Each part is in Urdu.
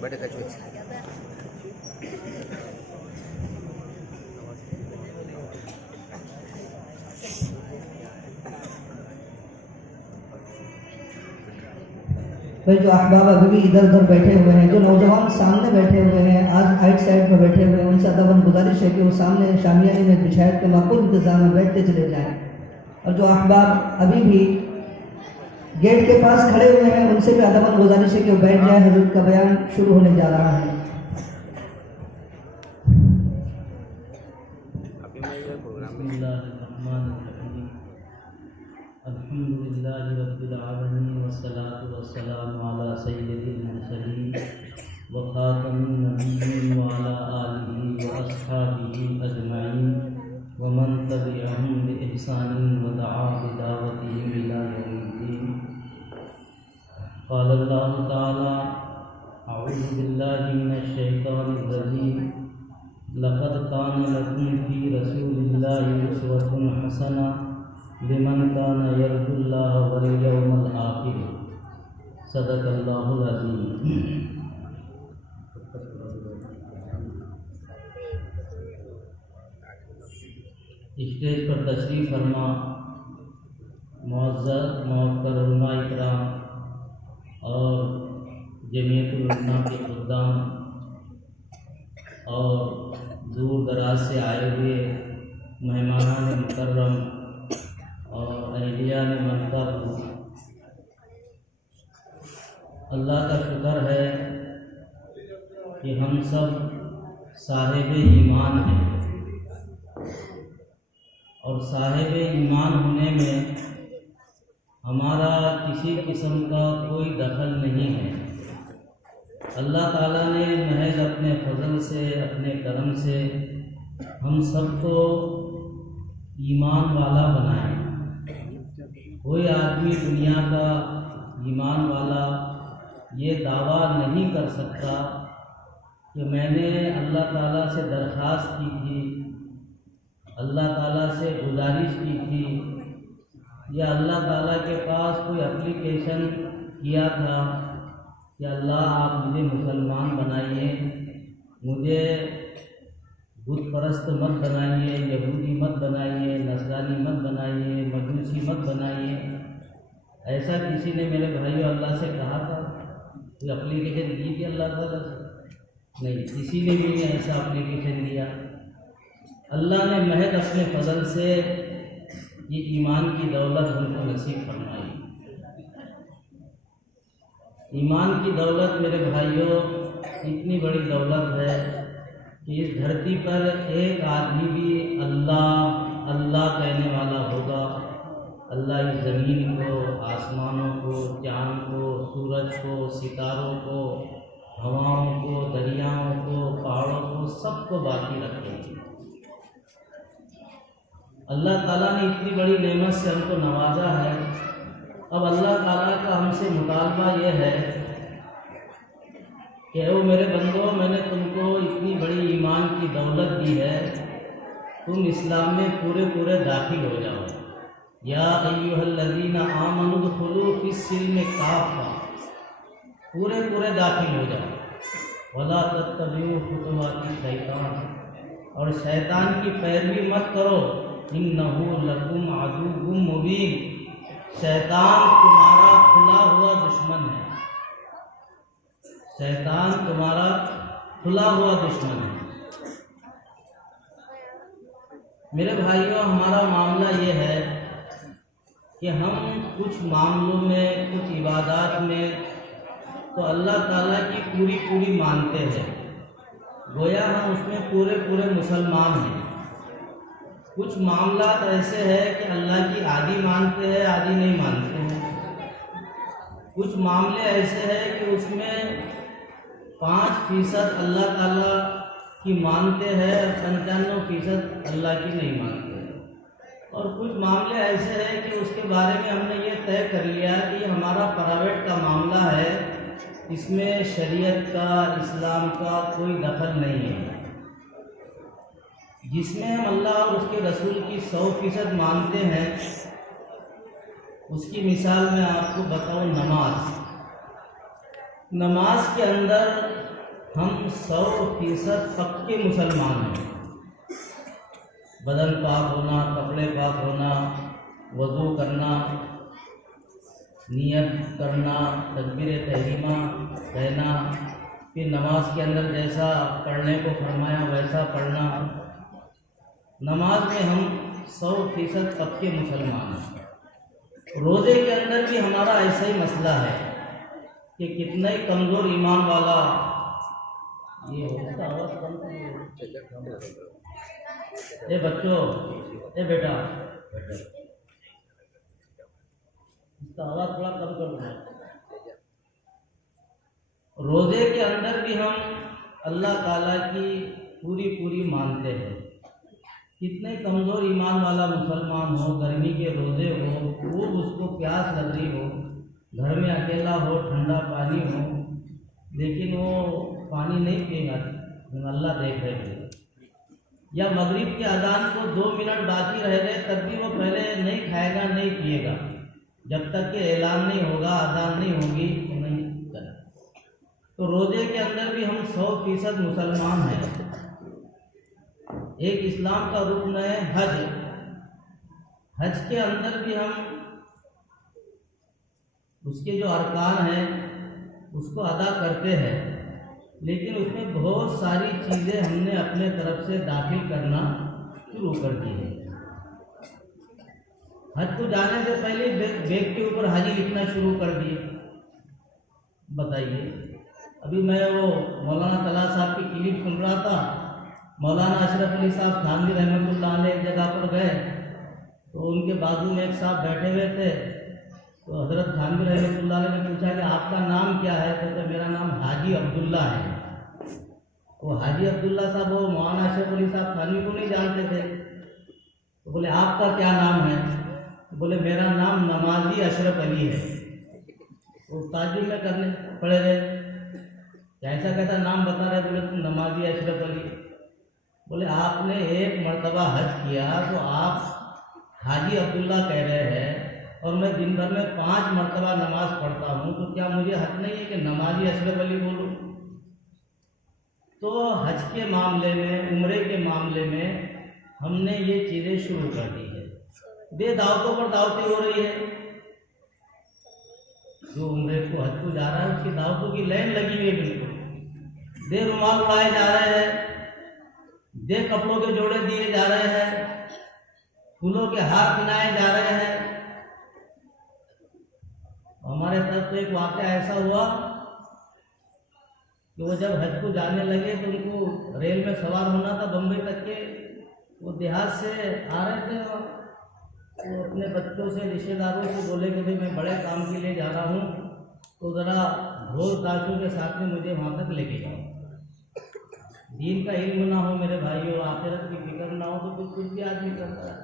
بڑے کچھ جو احباب ابھی بھی ادھر ادھر بیٹھے ہوئے ہیں، جو نوجوان سامنے بیٹھے ہوئے ہیں، آج رائٹ سائڈ میں بیٹھے ہوئے ہیں، ان سے ادباً گزارش ہے کہ وہ سامنے شامیانے میں بچھائے کے معقول انتظام میں بیٹھتے چلے جائیں، اور جو احباب ابھی بھی گیٹ کے پاس کھڑے ہوئے ہیں ان سے بھی ادباً گزارش ہے کہ وہ بیٹھ جائیں، حضرت کا بیان شروع ہونے جا رہا ہے۔ بسم اللہ الرحمن الرحیم، الحمد للہ رب العالمین، والصلاة والسلام علی سید المرسلین وخاتم النبیین وعلی آلہ واصحابہ اجمعین ومن تبعہم بإحسان ودعا بدعوتہم الی یوم الدین۔ قال اللہ تعالی اعوذ باللہ من الشیطان الرجیم، لقد كان لكم في رسول الله أسوة حسنة لمن كان يرجو الله واليوم الآخر، صدق الله العظيم۔ اسٹیج پر تشریف فرما معزز موقر علماء اکرام اور جمعیت العلماء کے خدام اور دور دراز سے آئے ہوئے مہمانان مکرم اور اہلیان منتخب، اللہ کا شکر ہے کہ ہم سب صاحب ایمان ہیں، اور صاحب ایمان ہونے میں ہمارا کسی قسم کا کوئی دخل نہیں ہے۔ اللہ تعالیٰ نے محض اپنے فضل سے، اپنے کرم سے ہم سب کو ایمان والا بنایا۔ کوئی آدمی دنیا کا ایمان والا یہ دعویٰ نہیں کر سکتا کہ میں نے اللہ تعالیٰ سے درخواست کی تھی، اللہ تعالیٰ سے گزارش کی تھی، یا اللہ تعالیٰ کے پاس کوئی اپلیکیشن کیا تھا کہ اللہ آپ مجھے مسلمان بنائیے، مجھے بت پرست مت بنائیے، یہودی مت بنائیے، نصرانی مت بنائیے، مجوسی مت بنائیے۔ ایسا کسی نے میرے بھائیو اللہ سے کہا تھا؟ کوئی اپلیکیشن دی تھی اللہ تعالیٰ سے؟ نہیں، کسی نے بھی نہیں ایسا اپلیکیشن دیا۔ اللہ نے محض اپنے فضل سے یہ ایمان کی دولت ہم کو نصیب فرمائی۔ ایمان کی دولت میرے بھائیوں اتنی بڑی دولت ہے کہ اس دھرتی پر ایک آدمی بھی اللہ اللہ کہنے والا ہوگا، اللہ اس زمین کو، آسمانوں کو، چاند کو، سورج کو، ستاروں کو، ہواؤں کو، دریاؤں کو، پہاڑوں کو، سب کو باقی رکھے گی۔ اللہ تعالیٰ نے اتنی بڑی نعمت سے ہم کو نوازا ہے۔ اب اللہ تعالیٰ کا ہم سے مطالبہ یہ ہے کہ او میرے بندو، میں نے تم کو اتنی بڑی ایمان کی دولت دی ہے، تم اسلام میں پورے داخل ہو جاؤ۔ یا ایھا الذین آمنوا ادخلوا فی السلم کافہ، پورے داخل ہو جاؤ۔ ولا تتبعوا خطوات الشیطان، اور شیطان کی پیروی مت کرو، انہ لکم عدو مبین، شیطان تمہارا کھلا ہوا دشمن ہے، شیطان تمہارا کھلا ہوا دشمن ہے۔ میرے بھائیوں، ہمارا معاملہ یہ ہے کہ ہم کچھ معاملوں میں، کچھ عبادات میں تو اللہ تعالیٰ کی پوری مانتے ہیں، گویا ہم اس میں پورے مسلمان ہیں۔ کچھ معاملات ایسے ہیں کہ اللہ کی آدھی مانتے ہیں، آدھی نہیں مانتے ہیں۔ کچھ معاملے ایسے ہیں کہ اس میں 5% اللہ تعالیٰ کی مانتے ہیں اور 95% اللہ کی نہیں مانتے ہیں۔ اور کچھ معاملے ایسے ہیں کہ اس کے بارے میں ہم نے یہ طے کر لیا کہ ہمارا پرائیویٹ کا معاملہ ہے، اس میں شریعت کا، اسلام کا کوئی دخل نہیں ہے۔ جس میں ہم اللہ اور اس کے رسول کی 100% مانتے ہیں، اس کی مثال میں آپ کو بتاؤں، نماز کے اندر ہم 100% پکے مسلمان ہیں۔ بدن پاک ہونا، کپڑے پاک ہونا، وضو کرنا، نیت کرنا، تکبیر تحریمہ کہنا، پھر نماز کے اندر جیسا پڑھنے کو فرمایا ویسا پڑھنا، نماز میں ہم 100% پکے مسلمان ہیں۔ روزے کے اندر بھی ہمارا ایسا ہی مسئلہ ہے کہ کتنا ہی کمزور ایمان والا یہ ہوتا آواز کم اے بچوں، اے بیٹا اس کا آواز تھوڑا کم کر دیں۔ روزے کے اندر بھی ہم اللہ تعالیٰ کی پوری مانتے ہیں۔ کتنے کمزور ایمان والا مسلمان ہو، گرمی کے روزے ہو، خوب اس کو پیاس لگ رہی ہو، گھر میں اکیلا ہو، ٹھنڈا پانی ہو، لیکن وہ پانی نہیں پیے گا، اللہ دیکھ رہے تھے۔ یا مغرب کے اذان کو 2 منٹ باقی رہ گئے تب بھی وہ پہلے نہیں کھائے گا، نہیں پیے گا، جب تک کہ اعلان نہیں ہوگا، اذان نہیں ہوگی تو نہیں کرے۔ تو روزے کے اندر بھی ہم 100% مسلمان ہیں۔ ایک اسلام کا رکن ہے حج۔ حج کے اندر بھی ہم اس کے جو ارکان ہیں اس کو ادا کرتے ہیں، لیکن اس میں بہت ساری چیزیں ہم نے اپنے طرف سے داخل کرنا شروع کر دی ہے۔ حج کو جانے سے پہلے بیگ کے اوپر حاجی لکھنا شروع کر دیے۔ بتائیے، ابھی میں وہ مولانا طلحہ صاحب کی کلپ سن رہا تھا، مولانا اشرف علی صاحب تھانوی رحمۃ اللہ علیہ ایک جگہ پر گئے تو ان کے بازو میں ایک صاحب بیٹھے ہوئے تھے، تو حضرت تھانوی رحمۃ اللہ علیہ نے پوچھا کہ آپ کا نام کیا ہے؟ تو کہ میرا نام حاجی عبداللہ ہے۔ وہ حاجی عبداللہ صاحب وہ مولانا اشرف علی صاحب تھانوی کو نہیں جانتے تھے، تو بولے آپ کا کیا نام ہے؟ تو بولے میرا نام نمازی اشرف علی ہے۔ وہ تعجب میں کرنے پڑے رہے، ایسا کیسا نام بتا رہے؟ بولے تم نمازی اشرف علی۔ بولے آپ نے ایک مرتبہ حج کیا تو آپ حاجی عبداللہ کہہ رہے ہیں، اور میں دن بھر میں 5 مرتبہ نماز پڑھتا ہوں، تو کیا مجھے حق نہیں ہے کہ نمازی اشرف علی بولوں؟ تو حج کے معاملے میں، عمرے کے معاملے میں ہم نے یہ چیزیں شروع کر دی ہے۔ بے دعوتوں پر دعوتیں ہو رہی ہے۔ جو عمرے کو حج کو جا رہا ہے اس کی دعوتوں کی لائن لگی ہوئی ہے، بالکل دے رومال اڑائے جا رہے ہیں، دے کپڑوں کے جوڑے دیے جا رہے ہیں، پھولوں کے ہار پہنائے جا رہے ہیں۔ ہمارے طرف تو ایک واقعہ ایسا ہوا کہ وہ جب حج کو جانے لگے تو ان کو ریل میں سوار ہونا تھا بمبئی تک کے، وہ دیہات سے آ رہے تھے، وہ اپنے بچوں سے، رشتے داروں سے بولے کہ بھائی میں بڑے کام کے لیے جا رہا ہوں، تو ذرا ڈھول تاشوں کے ساتھ میں مجھے وہاں تک لے کے جاؤ۔ دین کا علم نہ ہو میرے بھائیوں، آخرت کی فکر نہ ہو تو کچھ بھی آدمی کرتا ہے۔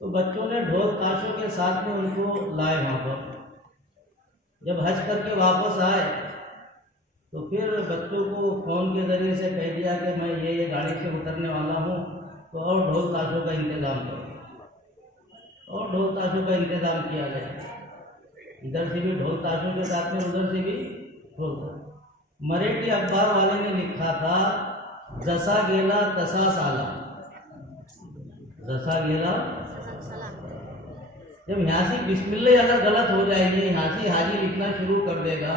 تو بچوں نے ڈھول تاشوں کے ساتھ میں ان کو لائے وہاں پر۔ جب حج کر کے واپس آئے تو پھر بچوں کو فون کے ذریعے سے کہہ دیا کہ میں یہ گاڑی سے اترنے والا ہوں، تو اور ڈھول تاشوں کا انتظام کرو، اور ڈھول تاشوں کا انتظام کیا گیا۔ ادھر سے بھی ڈھول تاشوں کے ساتھ میں ادھر سے بھی ڈھول تاشوں۔ مریٹھی اخبار والے نے لکھا تھا جسا گیلا تسا سالہ، جسا گیلا۔ جب یہاں سے بسم اللہ اگر غلط ہو جائے گی، یہاں سے حاجی لکھنا شروع کر دے گا،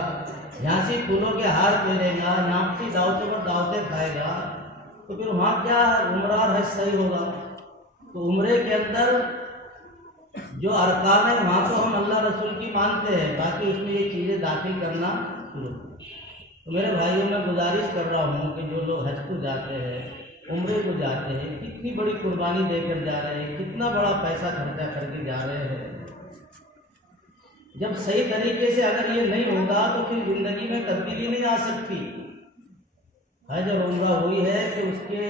یہاں سے پھولوں کے ہار پہنے گا، یہاں سے دعوتوں پر دعوتیں کھائے گا، تو پھر وہاں کیا عمرہ اور حج صحیح ہوگا؟ تو عمرے کے اندر جو ارکان ہیں وہاں تو ہم اللہ رسول کی مانتے ہیں، باقی اس میں یہ چیزیں داخل کرنا شروع۔ تو میرے بھائیوں میں گزارش کر رہا ہوں کہ جو لوگ حج کو جاتے ہیں، عمرے کو جاتے ہیں، کتنی بڑی قربانی دے کر جا رہے ہیں، کتنا بڑا پیسہ خرچہ کر کے جا رہے ہیں۔ جب صحیح طریقے سے اگر یہ نہیں ہوگا تو پھر زندگی میں تبدیلی نہیں آ سکتی۔ حج اور عمرہ ہوئی ہے کہ اس کے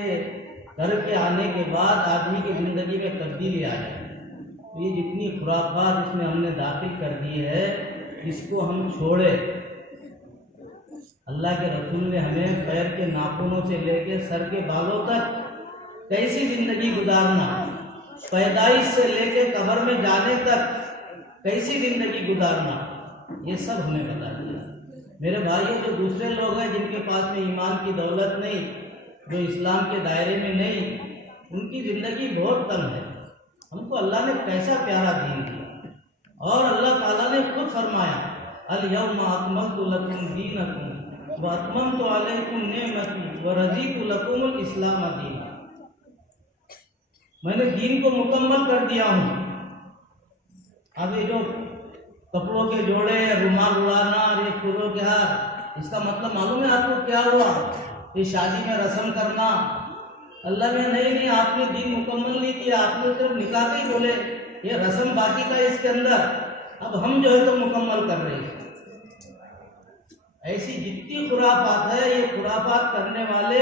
کر کے آنے کے بعد آدمی کی زندگی میں تبدیلی آ جائے۔ تو یہ جتنی خرافات اس میں ہم نے داخل کر دی ہے، اس کو ہم چھوڑے۔ اللہ کے رسول نے ہمیں پیر کے ناخنوں سے لے کے سر کے بالوں تک کیسی زندگی گزارنا، پیدائش سے لے کے قبر میں جانے تک کیسی زندگی گزارنا، یہ سب ہمیں بتا دیا۔ میرے بھائیوں، جو دوسرے لوگ ہیں جن کے پاس میں ایمان کی دولت نہیں، جو اسلام کے دائرے میں نہیں، ان کی زندگی بہت کم ہے۔ ہم کو اللہ نے کیسا پیارا دین دیا، اور اللہ تعالیٰ نے خود فرمایا الیوم اکملت لکم دینکم واتممت علیکم نعمتی ورضیت لکم الاسلام دینا۔ میں نے دین کو مکمل کر دیا ہوں۔ اب یہ جو کپڑوں کے جوڑے، رومال اڑانا اور یہ پھولوں کے ہار، اس کا مطلب معلوم ہے آپ کو کیا ہوا؟ یہ شادی میں رسم کرنا، اللہ میں نہیں، آپ نے دین مکمل نہیں کیا، آپ نے صرف نکاح کے ہی بولے، یہ رسم باقی تھا اس کے اندر، اب ہم جو ہے تو مکمل کر رہے ہیں۔ ایسی جتنی خرافات ہے، یہ خرافات کرنے والے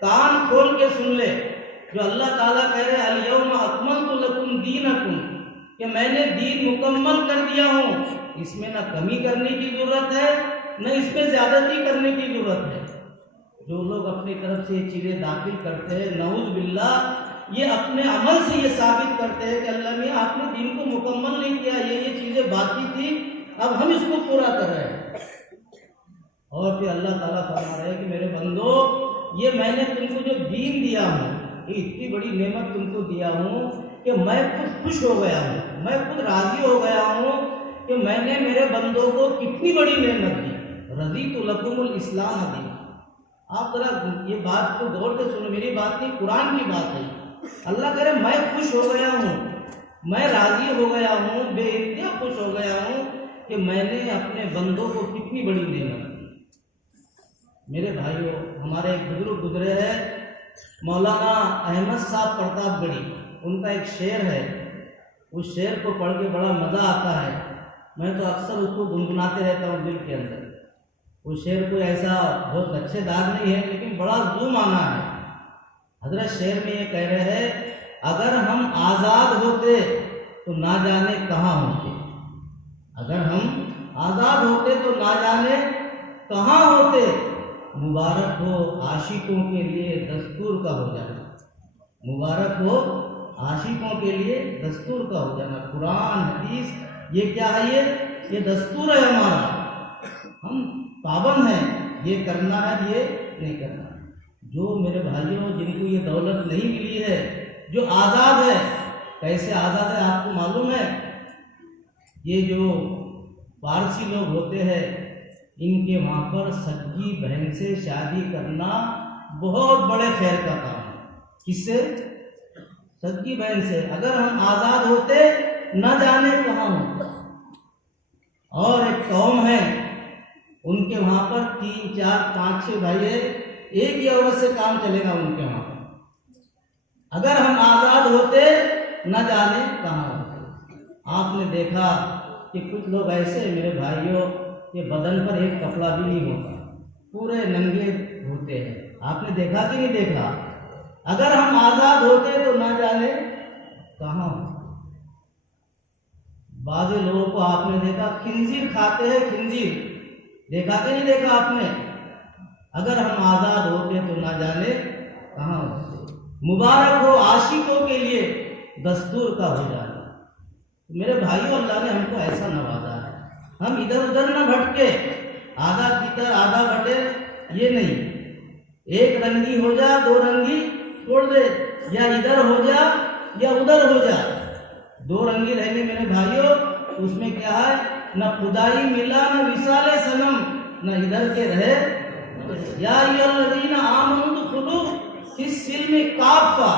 کان کھول کے سن لے۔ جو اللہ تعالیٰ کہہ رہے الیوم اکملت لکم دینکم، کہ میں نے دین مکمل کر دیا ہوں، اس میں نہ کمی کرنے کی ضرورت ہے، نہ اس میں زیادتی کرنے کی ضرورت ہے۔ جو لوگ اپنی طرف سے یہ چیزیں داخل کرتے ہیں، نعوذ باللہ، یہ اپنے عمل سے یہ ثابت کرتے ہیں کہ اللہ میاں آپ نے دین کو مکمل نہیں کیا، یہ چیزیں باقی تھی، اب ہم اس کو پورا کر رہے ہیں۔ اور پھر اللہ تعالیٰ فرما رہے ہیں کہ میرے بندو، یہ میں نے تم کو جو دین دیا ہوں، یہ اتنی بڑی نعمت تم کو دیا ہوں کہ میں خود خوش ہو گیا ہوں، میں خود راضی ہو گیا ہوں کہ میں نے میرے بندوں کو کتنی بڑی نعمت دی۔ رضیت لکم الاسلام دینا۔ آپ ذرا یہ بات کو غور سے سنو، میری بات نہیں، قرآن کی بات ہے۔ اللہ کہہ رہے میں خوش ہو گیا ہوں، میں راضی ہو گیا ہوں، بے انتہا خوش ہو گیا ہوں کہ میں نے اپنے بندوں کو کتنی بڑی نعمت دی۔ میرے بھائیوں، ہمارے ایک بزرگ گزرے ہیں مولانا احمد صاحب پرتاپ گڑھی، ان کا ایک شعر ہے، اس شعر کو پڑھ کے بڑا مزہ آتا ہے، میں تو اکثر اس کو گنگناتے رہتا ہوں دل کے اندر۔ وہ شعر کوئی ایسا بہت اچھے دار نہیں ہے، لیکن بڑا ذو معنی ہے۔ حضرت شعر میں یہ کہہ رہے ہیں اگر ہم آزاد ہوتے تو نہ جانے کہاں ہوتے، اگر ہم آزاد ہوتے تو نہ جانے کہاں ہوتے، مبارک ہو عاشقوں کے لیے دستور کا ہو جانا، مبارک ہو عاشقوں کے لیے دستور کا ہو جانا۔ قرآن حدیث یہ کیا ہے؟ یہ دستور ہے ہمارا، ہم پابند ہیں، یہ کرنا ہے، یہ نہیں کرنا۔ جو میرے بھائیوں جن کو یہ دولت نہیں ملی ہے، جو آزاد ہے، کیسے آزاد ہے آپ کو معلوم ہے؟ یہ جو پارسی لوگ ہوتے ہیں، ان کے وہاں پر سگی بہن سے شادی کرنا بہت بڑے خیر کا کام ہے۔ کس سے؟ سگی بہن سے۔ اگر ہم آزاد ہوتے نہ جانے کہاں ہوتے۔ اور ایک قوم ہے، ان کے وہاں پر 3 4 5 6 بھائی ہے، ایک ہی عورت سے کام چلے گا ان کے وہاں پر۔ اگر ہم آزاد ہوتے نہ جانے کہاں ہوتے۔ آپ نے دیکھا کہ کچھ لوگ ایسے ہیں میرے بھائیوں کہ بدن پر ایک کپڑا بھی نہیں ہوتا، پورے ننگے ہوتے ہیں۔ آپ نے دیکھا کہ نہیں دیکھا؟ اگر ہم آزاد ہوتے تو نہ جانے کہاں ہوتے۔ بعض لوگوں کو آپ نے دیکھا خنزیر کھاتے ہیں، خنزیر دیکھا کہ نہیں دیکھا آپ نے؟ اگر ہم آزاد ہوتے تو نہ جانے کہاں ہوتے۔ مبارک ہو عاشقوں کے لیے دستور کا ہو جانا۔ میرے بھائیوں، اللہ نے ہم کو ایسا نوازا ہے، ہم ادھر ادھر نہ بھٹکے، آدھا کدھر آدھا بٹے، یہ نہیں۔ ایک رنگی ہو جا، 2 رنگی چھوڑ دے، یا ادھر ہو جا یا ادھر ہو جا۔ 2 رنگی رہنے میرے بھائیوں، اس میں کیا ہے؟ نہ خدائی ملا، نہ وصال صنم، نہ ادھر کے رہے۔ یا ایھا الذین آمنوا ادخلوا فی السلم کافہ،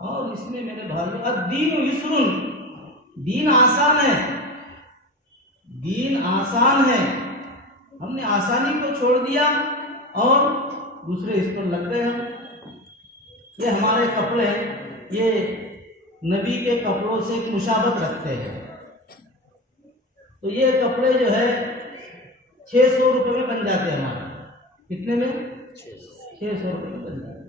اور اس میں میرے بھائیوں الدین یسر، دین آسان ہے، دین آسان ہے۔ ہم نے آسانی کو چھوڑ دیا اور دوسرے اس پر لگ گئے ہم۔ یہ ہمارے کپڑے، یہ نبی کے کپڑوں سے ایک مشابہت رکھتے ہیں۔ تو یہ کپڑے جو ہے 600 روپے میں بن جاتے ہیں ہمارے۔ کتنے میں؟ 600 روپے میں بن جاتے ہیں۔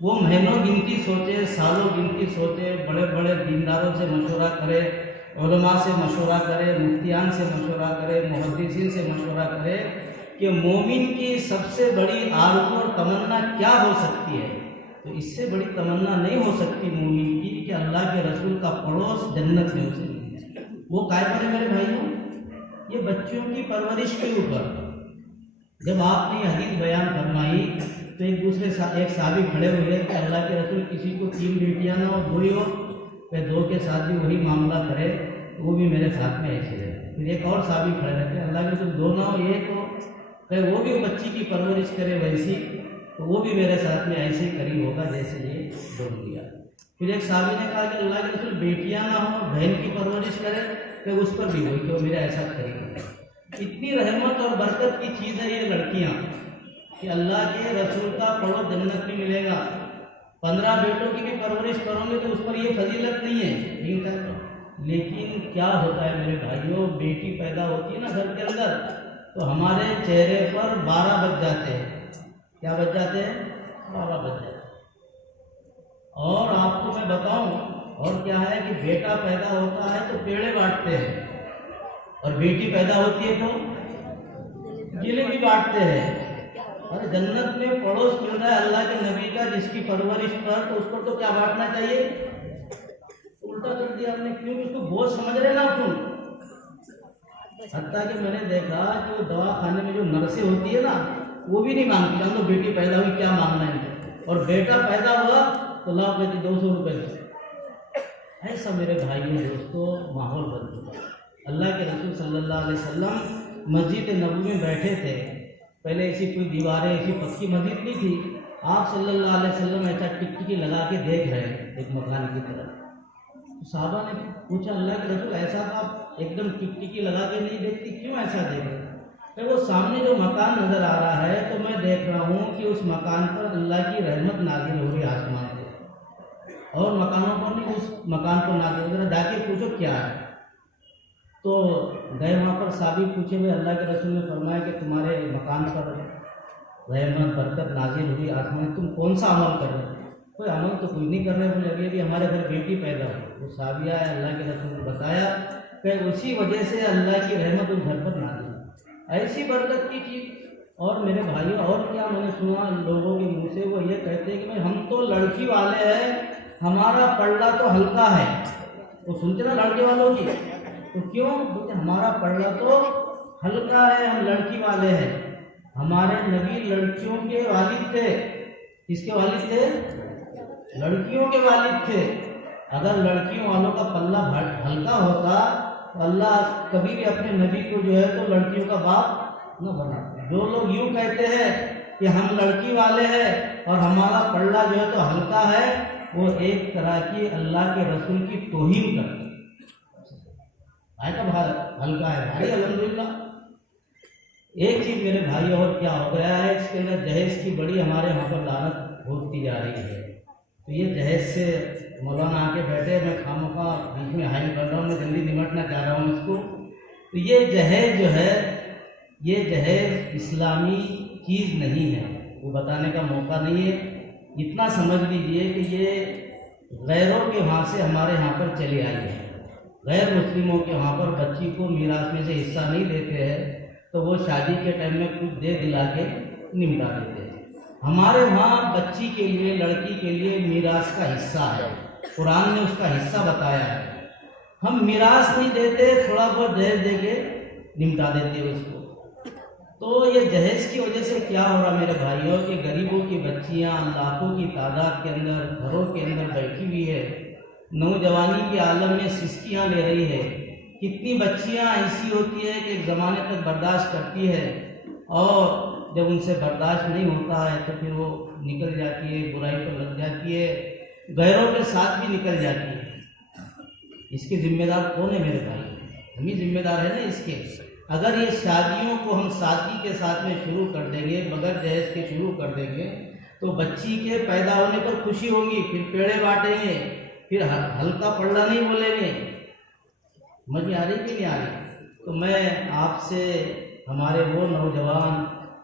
وہ مہینوں گنتی سوچے، سالوں گنتی سوچے، بڑے بڑے دینداروں سے مشورہ کرے، علماء سے مشورہ کرے، مفتیان سے مشورہ کرے، محدثین سے مشورہ کرے کہ مومن کی سب سے بڑی آرزو اور تمنا کیا ہو سکتی ہے، تو اس سے بڑی تمنا نہیں ہو سکتی مومن کی کہ اللہ کے رسول کا پڑوس جنت میں اسے مل جائے۔ وہ کائے پر ہے میرے بھائیوں؟ یہ بچوں کی پرورش کے اوپر۔ جب آپ نے یہ حدیث بیان فرمائی تو ایک صحابی کھڑے ہوئے کہ اللہ کے رسول کسی کو 3 بیٹیاں نہ ہو، 2 ہی ہو، کہ 2 کے ساتھ بھی وہی معاملہ کرے تو وہ بھی میرے ساتھ میں ایسے رہے۔ پھر ایک اور صحابی کھڑے رہتے اللہ کے رسول 2 نہ ہو، 1 ہو، کہ وہ بھی بچی کی پرورش کرے ویسی، تو وہ بھی میرے ساتھ میں ایسے ہی قریب ہوگا جیسے یہ 2 کیا۔ پھر ایک صحابی نے کہا کہ اللہ کے رسول بیٹیاں نہ ہوں، بہن کی پرورش کرے کہ اس پر بھی ہوئی کہ وہ میرا ایسا قریب ہوگا۔ اتنی رحمت اور برکت کی چیز ہے یہ لڑکیاں کہ اللہ کے رسول کا پڑوس جنت میں ملے گا۔ 15 بیٹوں کی بھی پرورش کرو گے تو اس پر یہ فضیلت نہیں ہے، لیکن کیا ہوتا ہے میرے بھائیوں، بیٹی پیدا ہوتی ہے نا گھر کے اندر تو ہمارے چہرے پر 12 بج جاتے ہیں۔ کیا بج جاتے ہیں؟ 12 بج جاتے ہیں۔ اور آپ کو میں بتاؤں اور کیا ہے کہ بیٹا پیدا ہوتا ہے تو پیڑے بانٹتے ہیں، اور بیٹی پیدا ہوتی ہے تو جلیبی بانٹتے ہیں۔ اور جنت میں پڑوس مل رہا ہے اللہ کے نبی کا جس کی پرورش پر، تو اس پر تو کیا بانٹنا چاہیے؟ الٹا کر دیا ہم نے، کیوں؟ اس کو بوجھ سمجھ رہے نا اپن۔ حتیٰ کہ میں نے دیکھا کہ وہ دوا خانے میں جو نرسیں ہوتی ہے نا وہ بھی نہیں مانگتی، ہم تو بیٹی پیدا ہوئی کیا مانگنا ہے، اور بیٹا پیدا ہوا تو لاؤ کہتی 200 روپئے۔ ایسا میرے بھائیوں دوستوں ماحول بن چکا۔ اللہ کے رسول صلی اللہ علیہ وسلم مسجد نبوی میں بیٹھے تھے، پہلے ایسی کوئی دیواریں، ایسی پکی مسجد نہیں تھی، آپ صلی اللہ علیہ وسلم ایسا ٹکٹکی لگا کے دیکھ رہے ہیں ایک مکان کی طرف۔ صحابہ نے پوچھا اللہ کے رسول ایسا آپ ایک دم ٹکٹکی لگا کے نہیں دیکھتی، کیوں ایسا دیکھ رہے ہیں؟ کہ وہ سامنے جو مکان نظر آ رہا ہے تو میں دیکھ رہا ہوں کہ اس مکان پر اللہ کی رحمت نازل ہو رہی ہے آسمان سے، اور مکانوں پر نہیں، اس مکان پر نازل ہو رہا، جا کے پوچھو کیا ہے۔ تو گئے وہاں پر صحابی پوچھے ہوئے اللہ کے رسول نے فرمایا کہ تمہارے مکان پر رحمت برکت نازل ہوئی آسمان، تم کون سا عمل کر رہے ہو؟ کوئی عمل تو کوئی نہیں کر رہے، بولے ابھی ہمارے گھر بیٹی پیدا ہوئی۔ وہ صحابی آیا، اللہ کے رسول نے بتایا کہ اسی وجہ سے اللہ کی رحمت اس گھر پر نازل ہوئی، ایسی برکت کی چیز۔ اور میرے بھائیوں اور کیا میں نے سنا لوگوں کے منہ سے، وہ یہ کہتے ہیں کہ ہم تو لڑکی والے ہیں، ہمارا پلڑا تو ہلکا ہے۔ وہ سنتے نا لڑکے والوں کی، تو کیوں؟ بولتے ہمارا پلڑا تو ہلکا ہے، ہم لڑکی والے ہیں۔ ہمارے نبی لڑکیوں کے والد تھے۔ کس کے والد تھے؟ لڑکیوں کے والد تھے۔ اگر لڑکیوں والوں کا پلڑا ہلکا ہوتا تو اللہ کبھی بھی اپنے نبی کو جو ہے تو لڑکیوں کا باپ نہ بنا۔ جو لوگ یوں کہتے ہیں کہ ہم لڑکی والے ہیں اور ہمارا پلڑا جو ہے تو ہلکا ہے، وہ ایک طرح کی اللہ کے رسول کی توہین کرتے ہیں۔ آئے کب ہلکا ہے بھائی؟ الحمدللہ۔ ایک چیز میرے بھائی اور کیا ہو گیا ہے، اس کے اندر جہیز کی بڑی ہمارے یہاں پر لعنت ہوتی جا رہی ہے۔ تو یہ جہیز سے مولانا آ کے بیٹھے، میں خامخواہ بیچ میں ہائل کر رہا ہوں، میں جلدی نمٹنا چاہ رہا ہوں اس کو۔ تو یہ جہیز جو ہے، یہ جہیز اسلامی چیز نہیں ہے، وہ بتانے کا موقع نہیں ہے۔ اتنا سمجھ لیجئے کہ یہ غیروں کے وہاں سے ہمارے یہاں پر چلی آئی ہے۔ غیر مسلموں کے وہاں پر بچی کو میراث میں سے حصہ نہیں دیتے ہیں تو وہ شادی کے ٹائم میں کچھ دے دلا کے نمٹا دیتے ہیں۔ ہمارے وہاں بچی کے لیے، لڑکی کے لیے میراث کا حصہ ہے، قرآن نے اس کا حصہ بتایا ہے۔ ہم میراث نہیں دیتے، تھوڑا بہت جہیز دے کے نمٹا دیتے ہیں اس کو۔ تو یہ جہیز کی وجہ سے کیا ہو رہا میرے بھائیوں کہ غریبوں کی بچیاں لاکھوں کی تعداد کے اندر گھروں کے اندر بیٹھی ہوئی ہے، نوجوانی کے عالم میں سسکیاں لے رہی ہے۔ کتنی بچیاں ایسی ہوتی ہے کہ ایک زمانے تک برداشت کرتی ہے، اور جب ان سے برداشت نہیں ہوتا ہے تو پھر وہ نکل جاتی ہے، برائی پر لگ جاتی ہے، غیروں کے ساتھ بھی نکل جاتی ہے۔ اس کے ذمہ دار کون ہے میرے بھائی؟ ہم ہی ذمہ دار ہیں نا اس کے۔ اگر یہ شادیوں کو ہم سادگی کے ساتھ میں شروع کر دیں گے، بغیر جہیز کے شروع کر دیں گے، تو بچی کے پیدا ہونے پر خوشی ہوگی، پھر پیڑے بانٹیں گے، پھر ہلکا پلڑا نہیں بولیں گے۔ سمجھ میں آ رہی کہ نہیں آ رہی؟ تو میں آپ سے، ہمارے وہ نوجوان